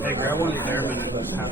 Hey, grab one of these airmen and just have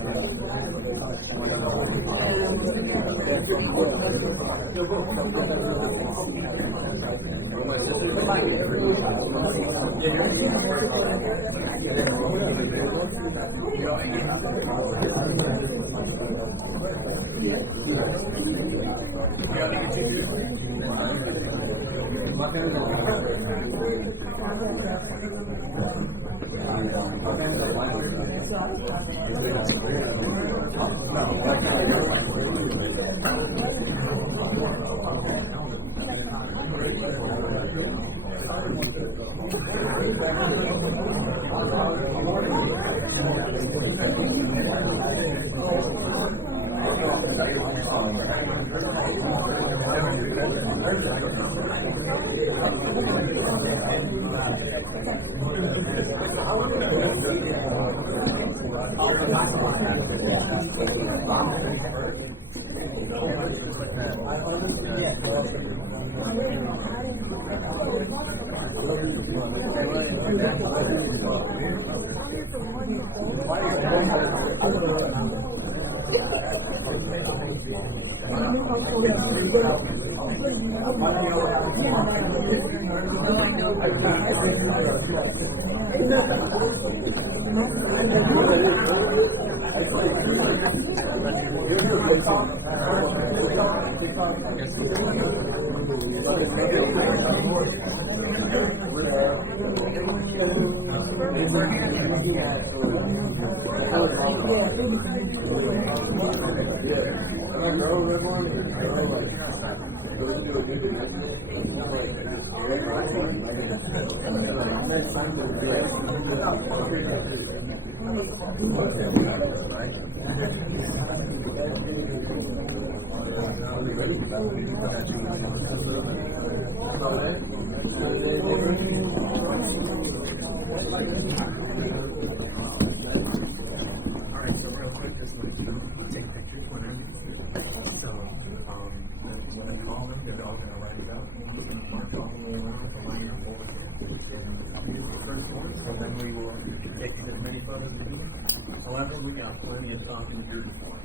However, we got plenty of talking here before.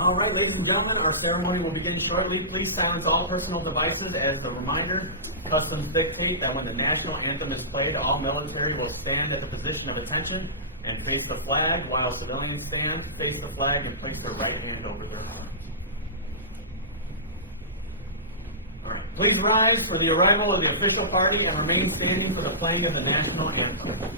All right, ladies and gentlemen, our ceremony will begin shortly. Please silence all personal devices as a reminder. Customs dictate that when the national anthem is played, all military will stand at the position of attention and face the flag, while civilians stand, face the flag, and place their right hand over their heart. All right, please rise for the arrival of the official party and remain standing for the playing of the national anthem.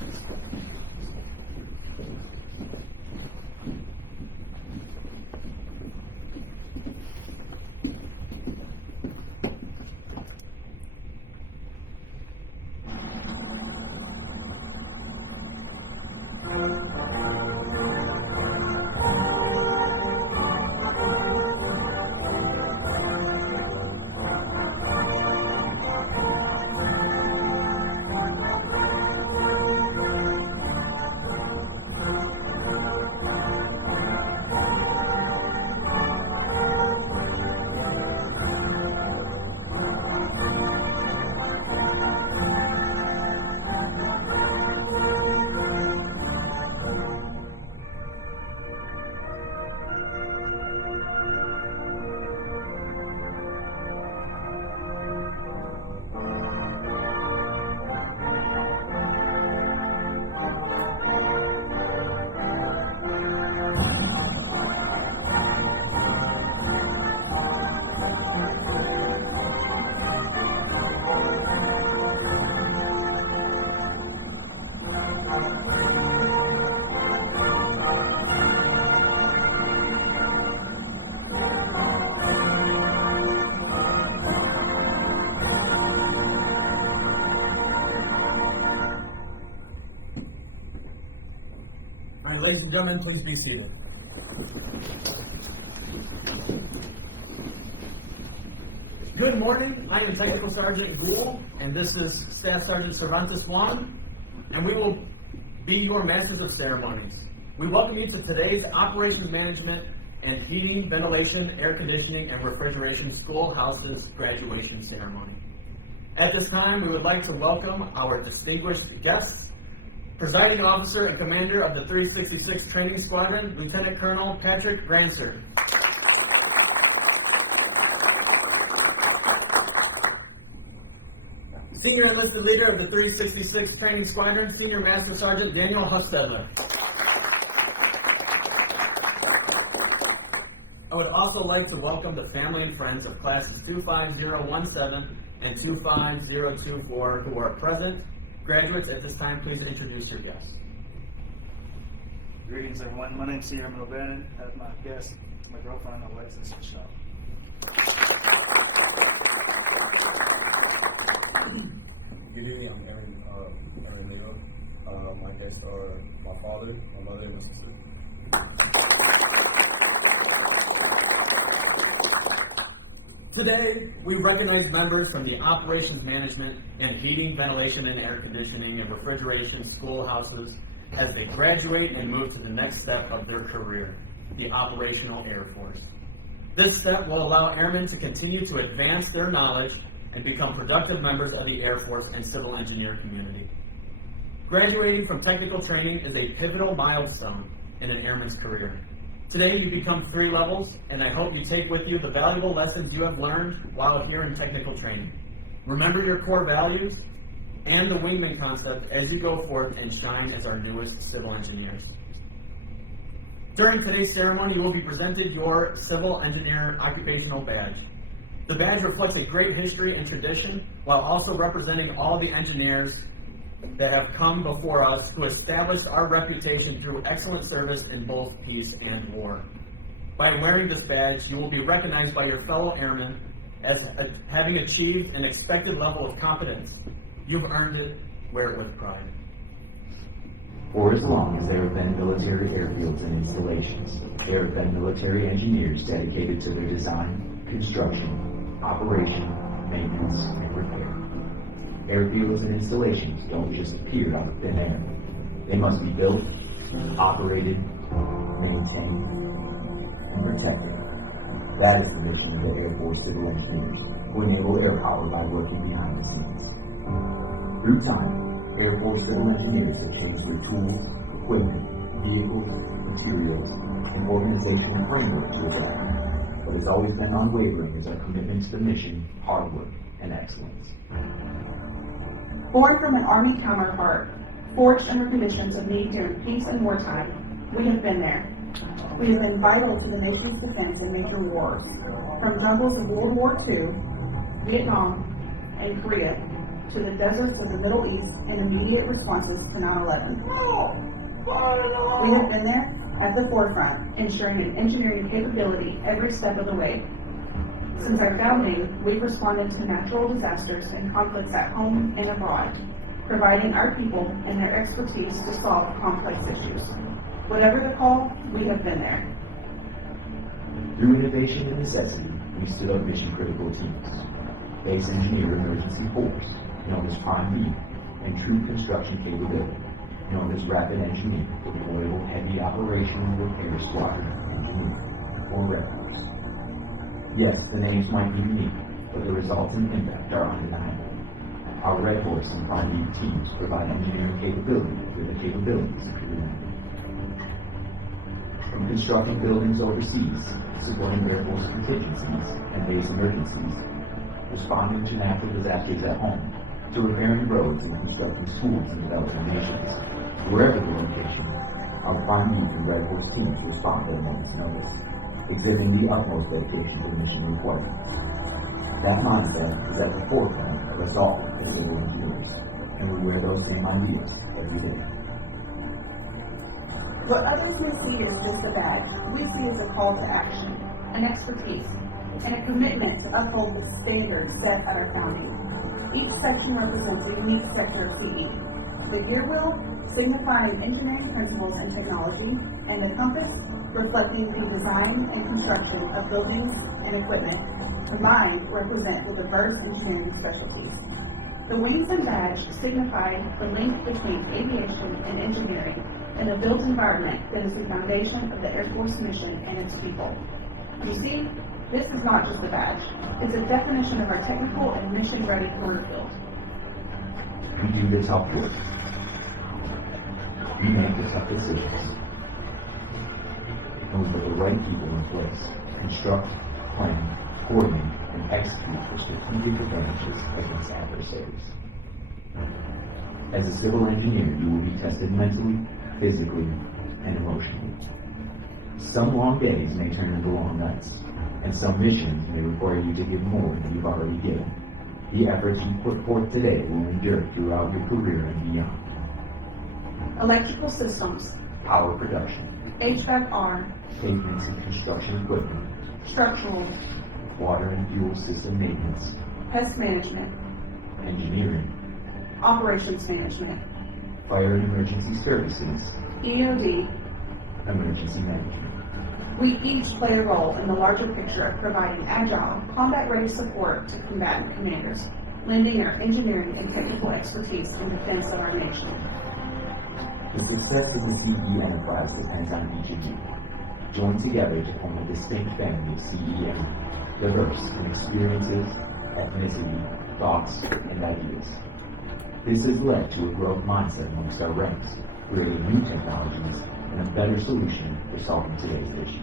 Ladies and gentlemen, please be seated. Good morning. I am Technical Sergeant Gould, and this is Staff Sergeant Cervantes Juan, and we will be your Masters of Ceremonies. We welcome you to today's Operations Management and Heating, Ventilation, Air Conditioning, and Refrigeration Schoolhouses graduation ceremony. At this time, we would like to welcome our distinguished guests, Presiding Officer and Commander of the 366 Training Squadron, Lieutenant Colonel Patrick Granser. Senior Enlisted Leader of the 366 Training Squadron, Senior Master Sergeant Daniel Hustedler. I would also like to welcome the family and friends of classes 25017 and 25024 who are present. Graduates, at this time, please introduce your guests. Greetings, everyone. My name is Sierra O'Bannon. As my guest, my girlfriend, Alexis Michelle. Good evening, I'm Aaron Leo. My guests are my father, my mother, and my sister. Today, we recognize members from the Operations Management and Heating, Ventilation, and Air Conditioning and Refrigeration Schoolhouses as they graduate and move to the next step of their career, the Operational Air Force. This step will allow airmen to continue to advance their knowledge and become productive members of the Air Force and civil engineer community. Graduating from technical training is a pivotal milestone in an airman's career. Today you become 3 levels, and I hope you take with you the valuable lessons you have learned while here in technical training. Remember your core values and the wingman concept as you go forth and shine as our newest civil engineers. During today's ceremony, you will be presented your Civil Engineer Occupational Badge. The badge reflects a great history and tradition while also representing all the engineers that have come before us who established our reputation through excellent service in both peace and war. By wearing this badge, you will be recognized by your fellow airmen as having achieved an expected level of competence. You've earned it. Wear it with pride. For as long as there have been military airfields and installations, there have been military engineers dedicated to their design, construction, operation, maintenance, and repair. Airfields and installations don't just appear out of thin air. They must be built, operated, maintained, and protected. That is the mission of the Air Force Civil Engineers, who enable air power by working behind the scenes. Through time, Air Force Civil Engineers have changed their tools, equipment, vehicles, materials, and organizational framework to adapt. But it's always been unwavering is our commitment to the mission, hard work, and excellence. Born from an Army counterpart, forged under conditions of need during peace and wartime, we have been there. We have been vital to the nation's defense in major wars, from jungles of World War II, Vietnam, and Korea, to the deserts of the Middle East and immediate responses to 9/11. We have been there at the forefront, ensuring an engineering capability every step of the way. Since our founding, we've responded to natural disasters and conflicts at home and abroad, providing our people and their expertise to solve complex issues. Whatever the call, we have been there. Through innovation and necessity, we stood up mission-critical teams. Base Engineer Emergency Force, known as Prime B, and True Construction Capability, known as Rapid Engineer, Deployable Heavy Operation and Repair Squadron Engineer, or REPS. Yes, the names might be unique, but the results and impact are undeniable. Our Red Horse and Prime B teams provide engineering capability with the capabilities of crew. From constructing buildings overseas, supporting Air Force contingencies and base emergencies, responding to natural disasters at home, to repairing roads and constructing schools in developing nations. Wherever the location, our Prime B and Red Horse teams respond at a moment's notice, exhibiting the utmost dedication to the mission required. That mindset is at the forefront of us all as civil engineers, and we wear those same ideas every day. What others may see as just a badge, we see as a call to action, an expertise, and a commitment to uphold the standards set at our founding. Each section represents a unique sector of CE, The gear wheel, signifying engineering principles and technology, and the compass, reflecting the design and construction of buildings and equipment, combined represent the diverse engineering specialties. The wings and badge signify the link between aviation and engineering and a built environment that is the foundation of the Air Force mission and its people. You see, this is not just a badge. It's a definition of our technical and mission-ready corner field. We do the tough work. We make the tough decisions. And we put the right people in place. Construct, plan, coordinate, and execute for strategic advantages against adversaries. As a civil engineer, you will be tested mentally, physically, and emotionally. Some long days may turn into long nights, and some missions may require you to give more than you've already given. The efforts you put forth today will endure throughout your career and beyond. Electrical systems, Power production, HVAC-R, pavements and construction equipment, structural, water and fuel system maintenance, pest management, engineering, operations management, fire and emergency services, EOD. emergency management. We each play a role in the larger picture of providing agile, combat-ready support to combatant commanders, lending our engineering and technical expertise in defense of our nation. The success of the CEU enterprise depends on each of you. Join together to form a distinct family of CEU, diverse in experiences, ethnicity, thoughts, and ideas. This has led to a growth mindset amongst our ranks, creating new technologies and a better solution for solving today's issues.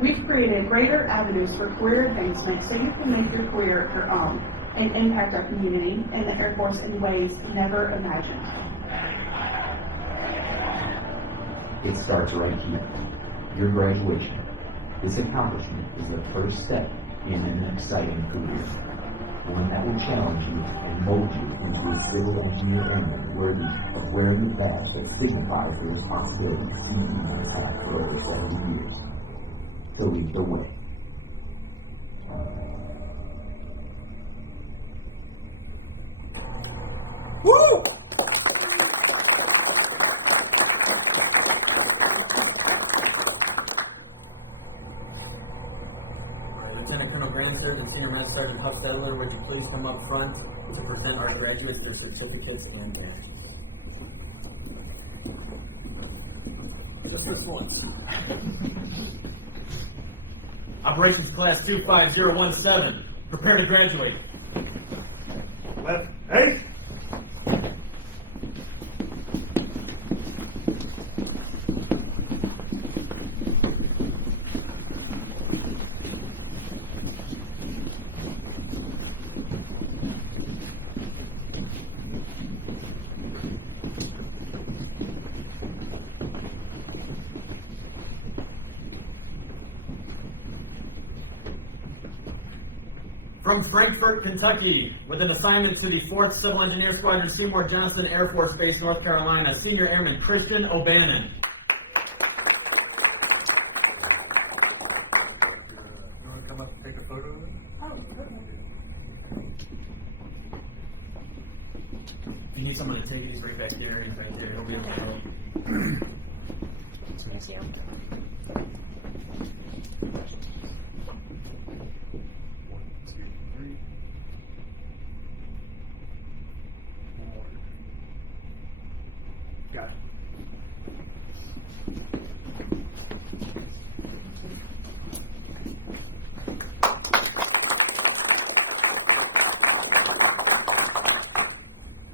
We've created greater avenues for career advancement so you can make your career your own and impact our community and the Air Force in ways never imagined. It starts right here. Your graduation. This accomplishment is the first step in an exciting career. One that will challenge you and mold you into a civil engineer airman worthy of wearing the badge that signifies the responsibility CEU has had for over 70 years. To lead the way. Woo! Lieutenant Colonel Grainsford and Senior Master Sergeant Huff Fedler, would you please come up front to present our graduates their certificates and ranks? The first one. Operations Class 25017, prepare to graduate. Left, hey! From Frankfort, Kentucky, with an assignment to the 4th Civil Engineer Squadron, Seymour Johnson Air Force Base, North Carolina, Senior Airman Christian O'Bannon. You want to come up and take a photo of it? If you need someone to take it, he's right back here. He's right here. He'll be able to help. Thank you. Got it.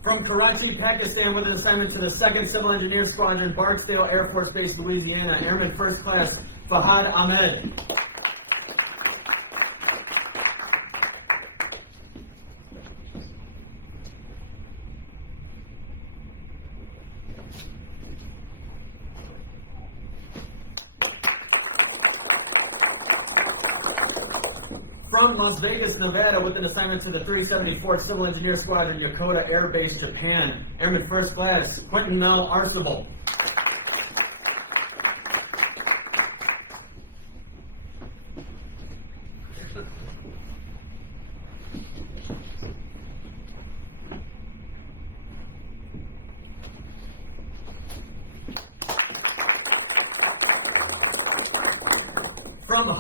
From Karachi, Pakistan, with an assignment to the 2nd Civil Engineer Squadron, Barksdale Air Force Base, Louisiana, Airman First Class Fahad Ahmed. From Las Vegas, Nevada, with an assignment to the 374th Civil Engineer Squadron, Yokota Air Base, Japan, Airman First Class Quentin Nell Archibald.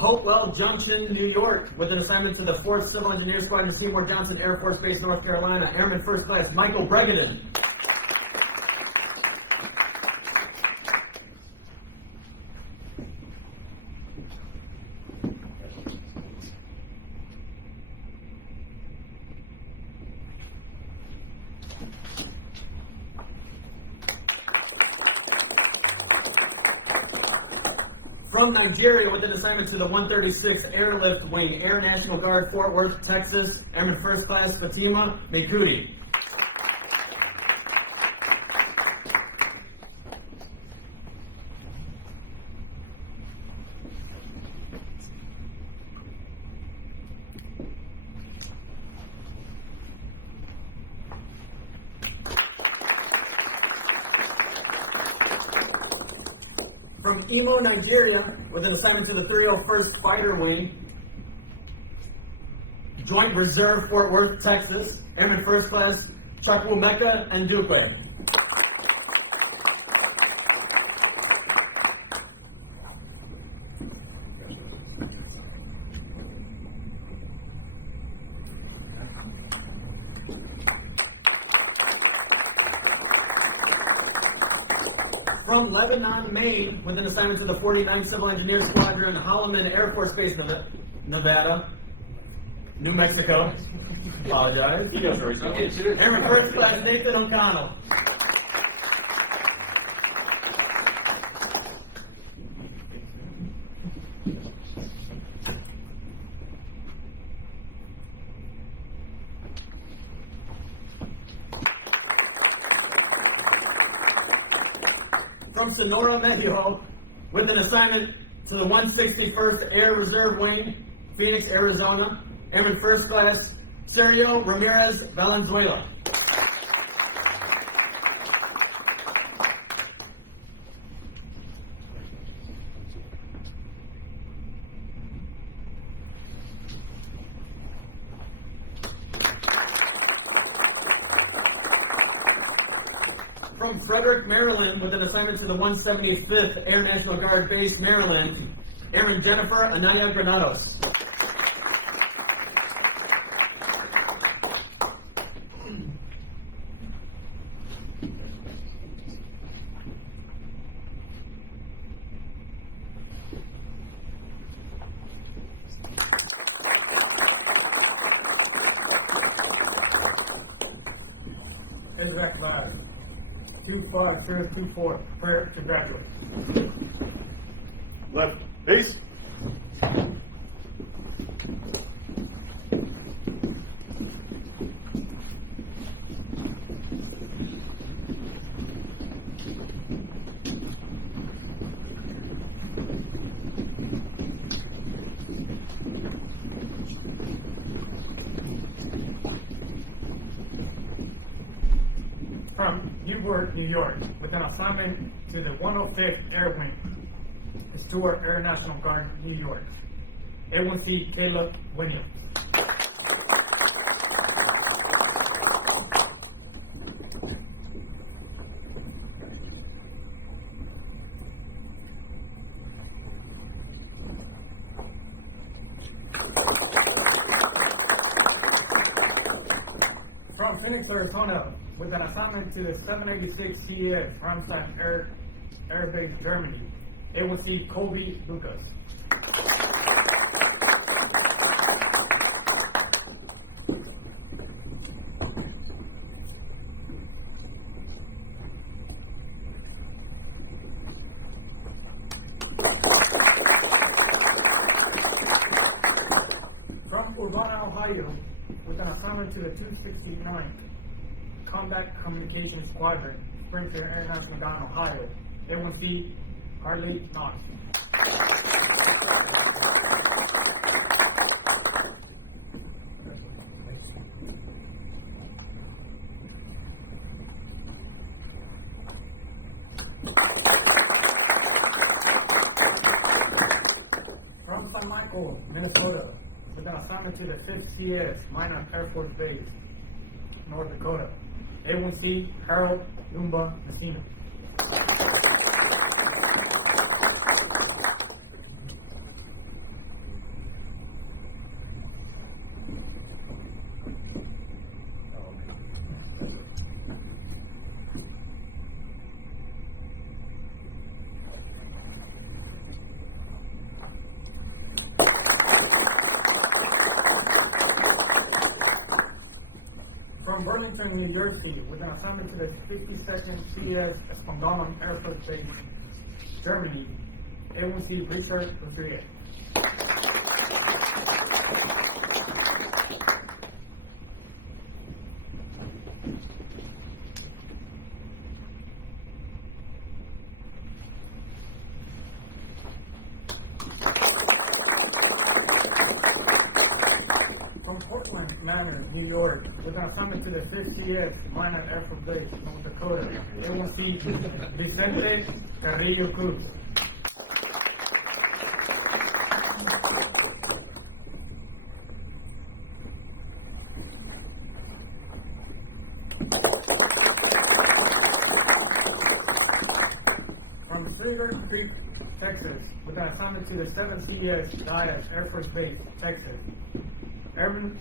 Hopewell Junction, New York, with an assignment to the 4th Civil Engineer Squadron, Seymour Johnson Air Force Base, North Carolina. Airman First Class Michael Bregaden. From Nigeria, with an assignment to the 136th Airlift Wing, Air National Guard, Fort Worth, Texas, Airman First Class Fatima Mekudi. From Imo, Nigeria, with an assignment to the 301st Fighter Wing, Joint Reserve, Fort Worth, Texas, Airman First Class Chukwumeka and Dupe. From Lebanon, Maine, with an assignment to the 49th Civil Engineer Squadron, Holloman Air Force Base, Nevada, New Mexico. Apologize. Airman First Class Nathan O'Connell. From Sonora, Mexico, with an assignment to the 161st Air Reserve Wing, Phoenix, Arizona, Airman First Class Sergio Ramirez Valenzuela. From Frederick, Maryland, with an assignment to the 175th Air National Guard Base, Maryland, Airman Jennifer Anaya Granados. Hvac 25-24, prayer to graduate. Left. Peace. From Newport, New York, with an assignment to the 105th Air Wing, Stewart Air National Guard, New York. A1C Caleb Williams. From Phoenix, Arizona, with an assignment to the 786 CES Ramstein Air Base, Germany. A1C Colby Lucas. From Urbana, Ohio, with an assignment to the 269th Combat Communications Squadron, Springfield Air National Guard, Ohio. A1C Harley Knox. From San Michael, Minnesota, with an assignment to the 5th CS Minor Air Force Base, North Dakota. A1C Harold Lumba Messina. Eastern New Jersey with an assignment to the 52nd CS Spandauern Air Force Base, Germany. A1C Richard Rodriguez. From Portland, Maryland, New York, with an assignment to the 6CS Minor Air Force Base, North Dakota. A1C Vicente Carrillo Cruz. From Silver Creek, Texas, with an assignment to the 7CS Dias Air Force Base, Texas. Airman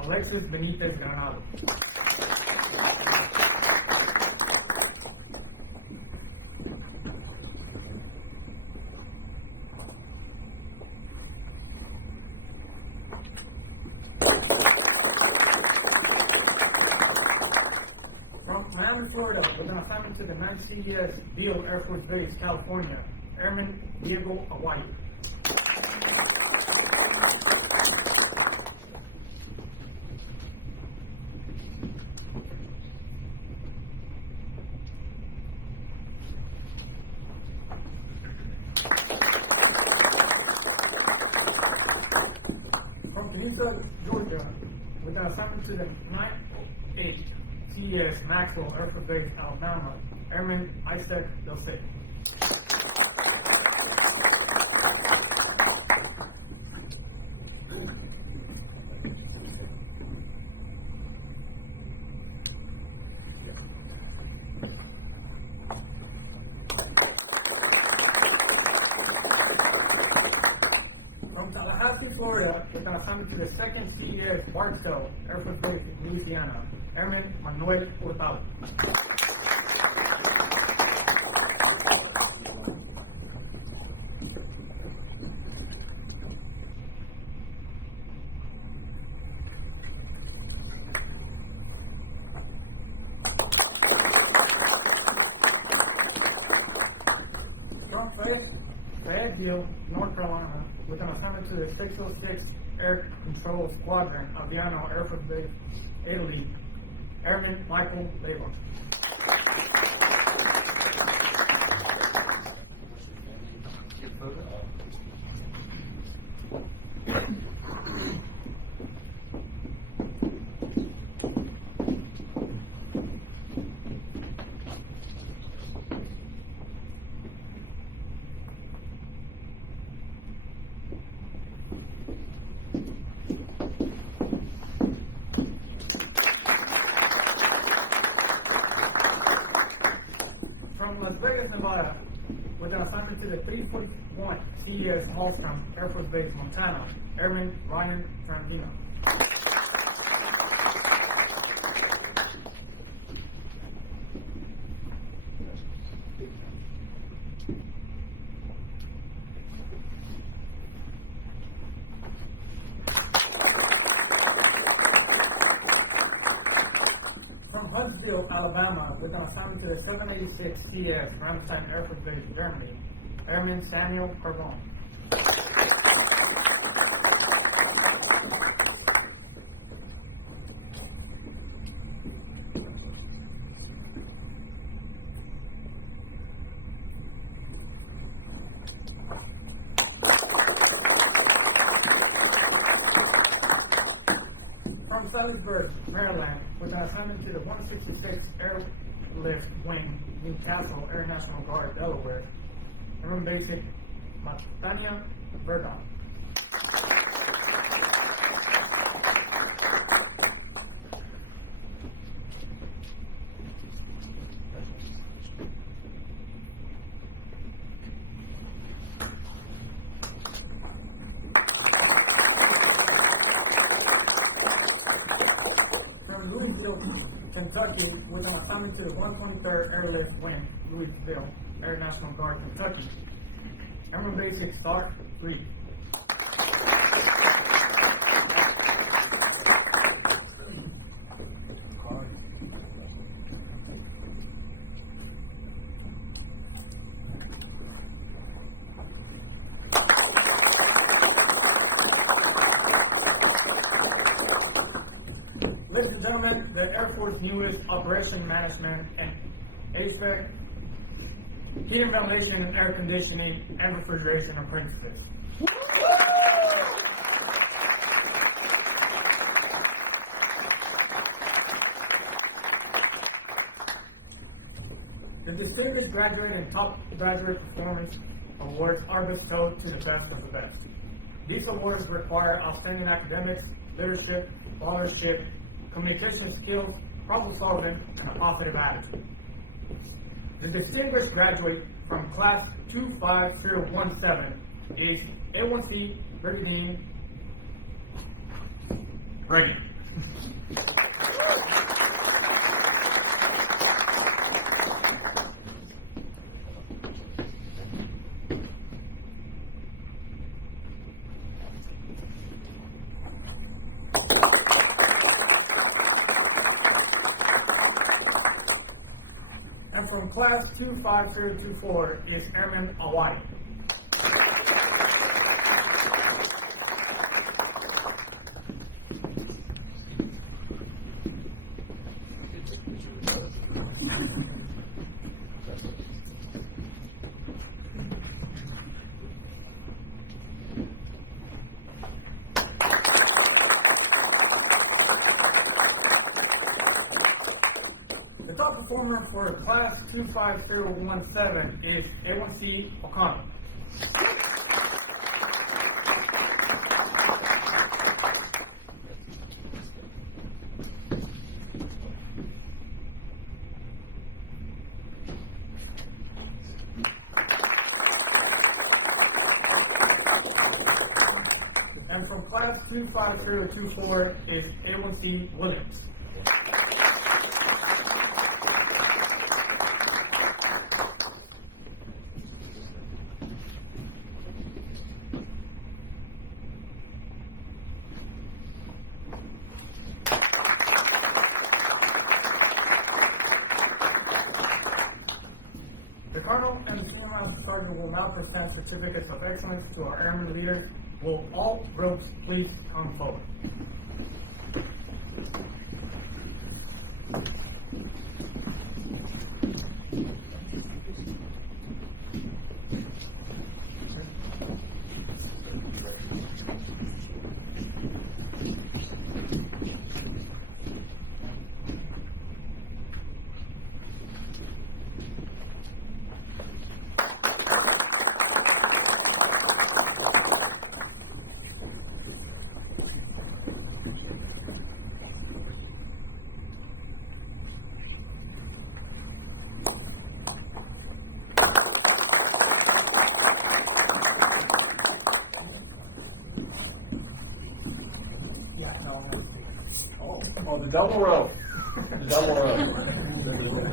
Alexis Benitez Granado. From Miami, Florida, with an assignment to the 9CS Beale Air Force Base, California. Airman Diego Aguayo. From Peninsula, Georgia, with an assignment to the 908 CS Maxwell Air Force Base, Alabama. Airman Isaac Dosey. From Tallahassee, Florida, with an assignment to the 2nd CES Barstow Air Force Base, Louisiana. Airman Manuel Hurtado. From Fayetteville, North Carolina, with an assignment to the 606 Air Control Squadron, Aviano Air Force Base, Italy. Airman Michael Leyva. From Las Vegas, Nevada, with an assignment to the 341 CES Hallstrom Air Force Base, Montana. Airman Ryan Tarantino. From Huntsville, Alabama, with an assignment to the 786 CS Ramstein Air Force Base, Germany. Airman Samuel Carbone. From Salisbury, Maryland, with an assignment to the 166 Airlift Wing, Newcastle Air National Guard, Delaware. Airman Basic Matania Verdon. From Louisville, Kentucky, with an assignment to the 123rd Airlift Wing, Louisville Air National Guard, Kentucky. Airman Basic Star 3. and gentlemen, the Air Force newest Operation Management and HVAC, heating, ventilation, and air conditioning, and refrigeration apprentices. The distinguished graduate and top graduate performance awards are bestowed to the best of the best. These awards require outstanding academics, leadership, scholarship, communication skills, problem solving, and a positive attitude. The distinguished graduate from class 25017 is A1C Brigadier Reagan. And from class 25024 is Airman Hvac. The top performer for class 25017 is A1C O'Connell. And from class 25024 is A1C Williams. The Colonel and the Senior Master Sergeant will now present certificates of excellence to our airmen leaders. Will all groups please come forward? Oh, the double row. The double row. The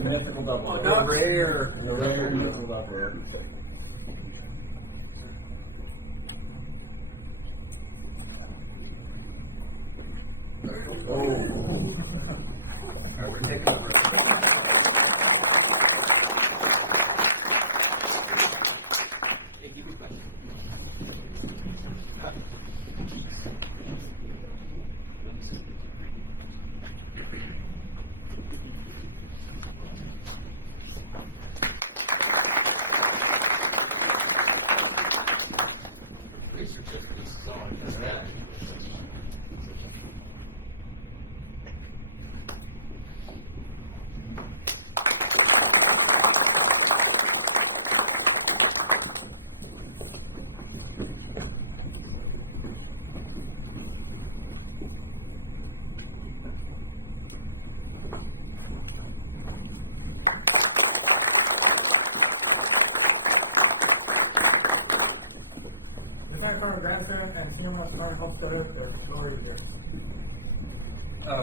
mythical double row. The rare mythical double row.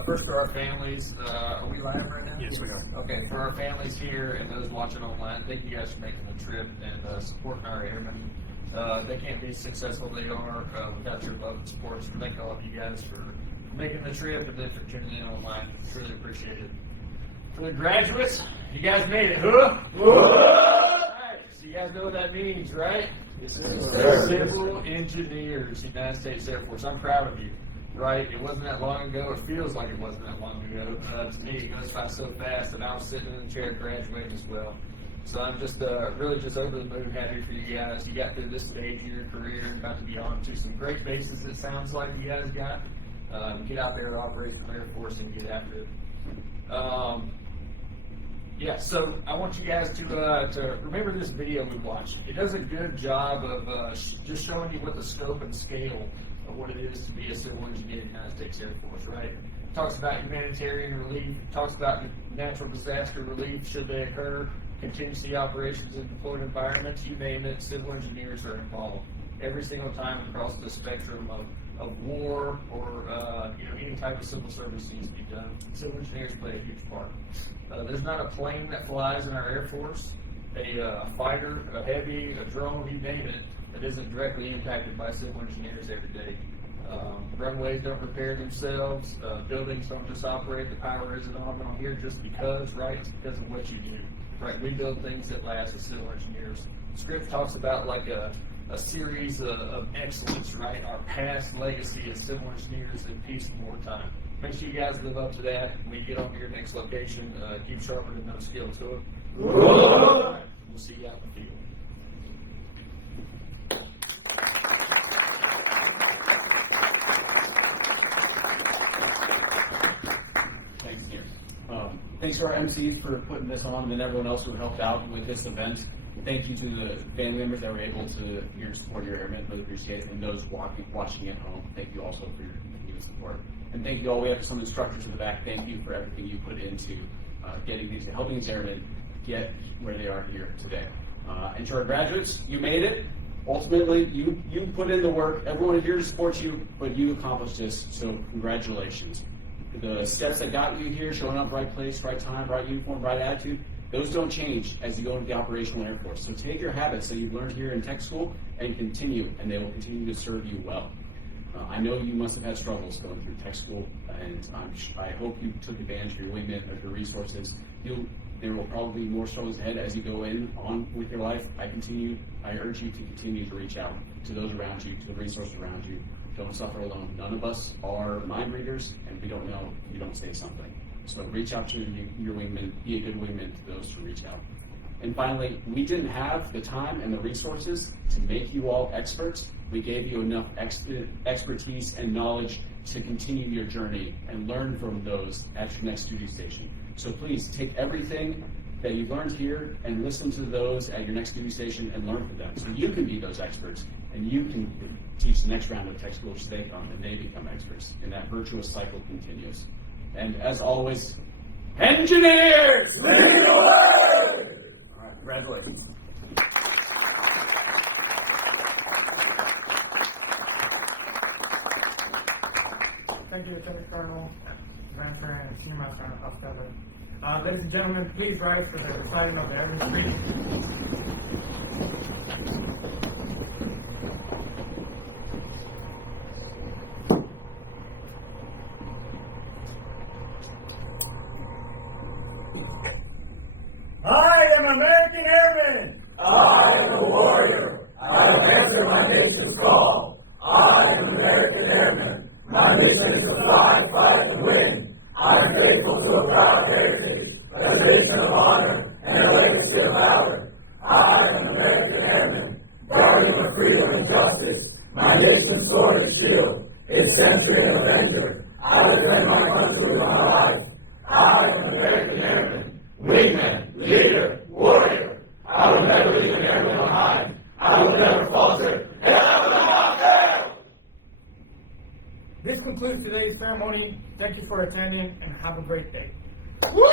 First, for our families, are we live right now? Yes, we are. Okay, for our families here and those watching online, thank you guys for making the trip and supporting our airmen. They can't be successful they are without your love and support. So thank all of you guys for making the trip and then for tuning in online. Truly appreciate it. For the graduates, you guys made it. Huh? Alright, so you guys know what that means, right? Civil engineers, United States Air Force. I'm proud of you. right? It wasn't that long ago. It feels like it wasn't that long ago. To me, it goes by so fast, and I was sitting in the chair graduating as well. So I'm just really just over the moon happy for you guys. You got through this stage of your career and about to be on to some great bases, it sounds like you guys got. Get out there to Operational Air Force and get after it. Yeah, so I want you guys to remember this video we watched. It does a good job of just showing you what the scope and scale of what it is to be a civil engineer in the United States Air Force, right? It talks about humanitarian relief, it talks about natural disaster relief should they occur, contingency operations in deployed environments, you name it, civil engineers are involved. Every single time across the spectrum of war or any type of civil service needs to be done, civil engineers play a huge part. There's not a plane that flies in our Air Force, a fighter, a heavy, a drone, you name it, that isn't directly impacted by civil engineers every day. Runways don't repair themselves, buildings don't just operate, the power isn't on here just because, right? It's because of what you do, right? We build things that last as civil engineers. Script talks about like a series of excellence, right? Our past legacy as civil engineers in peace and wartime. Make sure you guys live up to that. When you get on to your next location, keep sharpening those skills to it. We'll see you out in the field. Thanks, Nick. Thanks to our MC for putting this on, and then everyone else who helped out with this event. Thank you to the family members that were able to hear and support your airmen. Really appreciate it. And those watching at home, thank you also for your continued support. And thank you all. We have some instructors in the back. Thank you for everything you put into helping these airmen get where they are here today. And to our graduates, you made it. Ultimately, you put in the work. Everyone here supports you, but you accomplished this. So congratulations. The steps that got you here, showing up right place, right time, right uniform, right attitude, those don't change as you go into the operational Air Force. So take your habits that you've learned here in tech school and continue, and they will continue to serve you well. I know you must have had struggles going through tech school, and I hope you took advantage of your wingman, of your resources. There will probably be more struggles ahead as you go on with your life. I urge you to continue to reach out to those around you, to the resources around you. Don't suffer alone. None of us are mind readers, and we don't know if you don't say something. So reach out to your wingman, be a good wingman to those who reach out. And finally, we didn't have the time and the resources to make you all experts. We gave you enough expertise and knowledge to continue your journey and learn from those at your next duty station. So please take everything that you've learned here and listen to those at your next duty station and learn from them. So you can be those experts and you can teach the next round of tech school so they come and they become experts. And that virtuous cycle continues. And as always, engineers! Lead the way! All right, congratulations. Thank you, Lieutenant Colonel, Rancher, and Senior Master Colonel Costello. Ladies and gentlemen, please rise for the reciting of the Airman Street. I am American Airman. I am a warrior. I have answered my nation's call. I am American Airman. My mission is to fly, fight, and win. I am faithful to a proud heritage, a nation of honor, and a legacy of valor. I am American Airman, guardian of freedom and justice. My nation's sword and shield, its sentry and avenger. I defend my country with my life. I am American Airman, wingman, leader, warrior. I will never leave an airman behind. I will never falter, and I will not fail. This concludes today's ceremony. Thank you for attending and have a great day. Woo!